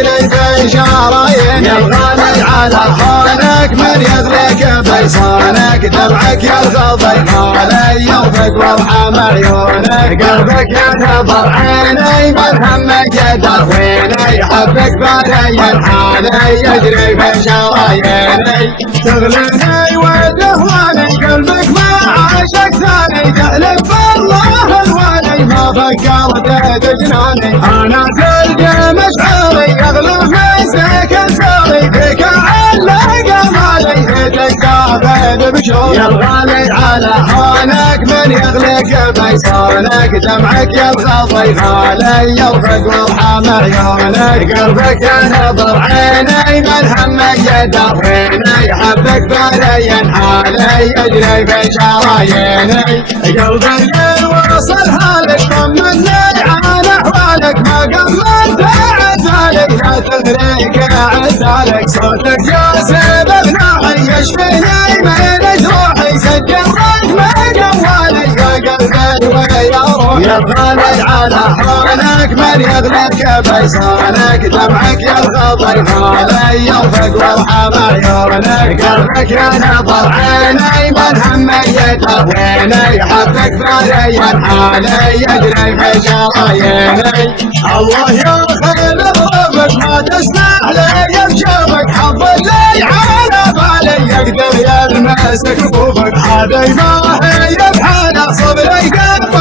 يجري في شراييني يا الغالي على هونك من يغلق بلسانك دمعك يرغب الغالي يوفق وارحم عيونك قلبك يعتبر عيني من همك يدفيني حبك باري حالي يجري في شراييني تغليني ودهواني قلبك ما عاشق ثاني تحلف بالله الوالي ما فكرت تجناني انا تلقى مشعري اغلب مسك انساري فيك علق مالي تتكافل بشوق يا الغالي على هونك من يغلق بيصانك دمعك يبغى غالي يوفق وارحم عيونك قلبك ينظر عيني من همك يدفيني حبك باري حالي يجري في شراييني قلبي وصل حالك طمني عن احوالك ما قبلت عزالك لا تغريك عزالك صوتك ياسب بناحي يشفيني من جروحي سجلت ما قوالي يا قلبي ويا روحي يا الغالي على هونك من يغلق بيصانك دمعك يرغب الغالي يوفق وارحم عيونك قلبك ينظر عيني من همي يدفيني حبك باري حالي يجري في شراييني الله ياخذ ضربك ما تسمح لي بشوفك حظ لي على بالي يقدر يلمس كفوفك هذي ما هي بحاله صبري قد